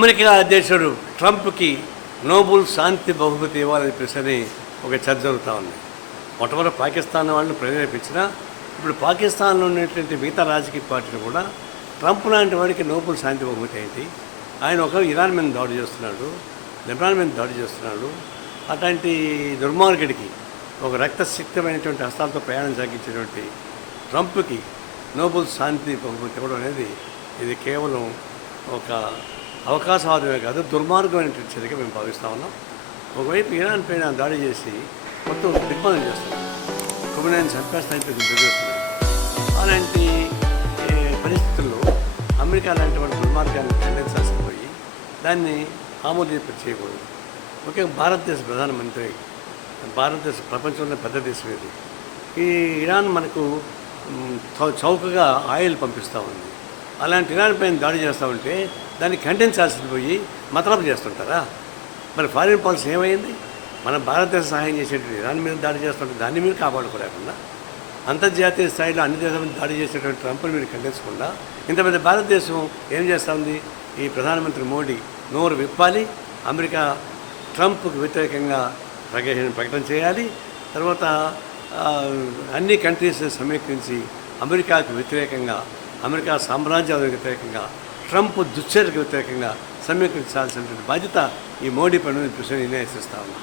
America అధ్యక్షుడు ట్రంప్కి Nobel శాంతి బహుమతి ఇవ్వాలని ప్రశ్నని ఒక చర్చ జరుగుతూ ఉంది. మొట్టమొదటి పాకిస్తాన్ వాళ్ళని ప్రేరేపించినా ఇప్పుడు పాకిస్తాన్లో ఉన్నటువంటి మిగతా రాజకీయ పార్టీలు కూడా ట్రంప్ లాంటి వాడికి నోబుల్ శాంతి బహుమతి ఏంటి? ఆయన ఒక ఇరాన్ మీద దాడి చేస్తున్నాడు లెబనాన్ మీద దాడి చేస్తున్నాడు అట్లాంటి దుర్మార్గుడికి ఒక రక్తశక్తమైనటువంటి హస్తాలతో ప్రయాణం సాగించేటువంటి ట్రంప్కి నోబుల్ శాంతి బహుమతి ఇవ్వడం అనేది ఇది కేవలం ఒక అవకాశవాదమే కాదు దుర్మార్గమైన చర్యగా మేము భావిస్తా ఉన్నాం. ఒకవైపు ఇరాన్ పైన దాడి చేసి మొత్తం దిగ్బంధం చేస్తున్నాం కొమ్మినాయని చంపేస్తాయని బెదిరిస్తున్నాడు అలాంటి పరిస్థితుల్లో అమెరికా లాంటి వాటి దుర్మార్గాన్ని ఖండించాల్సి పోయి దాన్ని ఆమోదింప చేయకూడదు. ముఖ్యంగా భారతదేశ ప్రధానమంత్రి భారతదేశ ప్రపంచంలో పెద్ద దేశం ఇది. ఈ ఇరాన్ మనకు చౌకగా ఆయిల్ పంపిస్తూ ఉంది. అలాంటి ఇరాన్ పైన దాడి చేస్తూ ఉంటే దాన్ని ఖండించాల్సింది పోయి మతలబు చేస్తుంటారా? మరి ఫారిన్ పాలసీ ఏమైంది? మన భారతదేశ సహాయం చేసేటువంటి ఇరాన్ మీద దాడి చేస్తుంటే దాన్ని మీరు కాపాడుకోలేకుండా అంతర్జాతీయ స్థాయిలో అన్ని దేశాల మీద దాడి చేసేటువంటి ట్రంప్ని మీరు ఖండించకుండా ఇంత పెద్ద భారతదేశం ఏం చేస్తుంది? ఈ ప్రధానమంత్రి మోడీ నోరు విప్పాలి అమెరికా ట్రంప్కు వ్యతిరేకంగా ప్రకటన ప్రకటన చేయాలి తర్వాత అన్ని కంట్రీస్ సమీకరించి అమెరికాకు వ్యతిరేకంగా అమెరికా సామ్రాజ్యాలకు వ్యతిరేకంగా ట్రంప్ దుశ్చర్యకు వ్యతిరేకంగా సమీకరించాల్సినటువంటి బాధ్యత ఈ మోడీ పనులు నేను నిర్ణయిస్తా ఉన్నా.